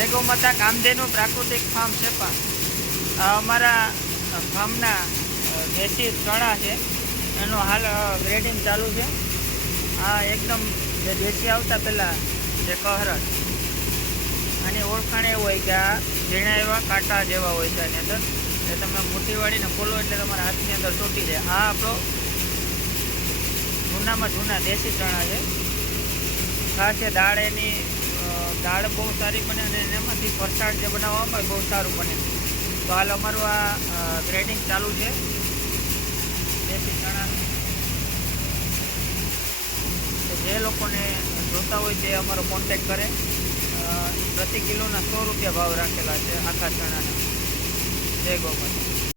જય ગૌ માતા કામધેનુ પ્રાકૃતિક ફાર્મ સેપા આ અમારા ફાર્મના દેશી ચણા છે એનો હાલ ગ્રેડિંગ ચાલુ છે। આ એકદમ જે દેશી આવતા પહેલાં જે કહરટ આની ઓળખાણ એવું હોય કે આ ઝીણા એવા કાંટા જેવા હોય છે આની અંદર એ તમે મુઠ્ઠી વાળીને ખોલો એટલે તમારા હાથની અંદર તૂટી જાય। આ આપણો જૂનામાં જૂના દેશી ચણા છે। ખાસ એ દાળ એની દાળ બહુ સારી બને અને એમાંથી ફરસાણ જે બનાવવામાં આવે બહુ સારું બને। તો હાલ અમારું આ ગ્રેડિંગ ચાલુ છે દેશી ચણાનું। તો જે લોકોને જોતા હોય તે અમારો કોન્ટેક કરે। પ્રતિ કિલોના 100 રૂપિયા ભાવ રાખેલા છે આખા ચણાના। જય ગૌ માતા।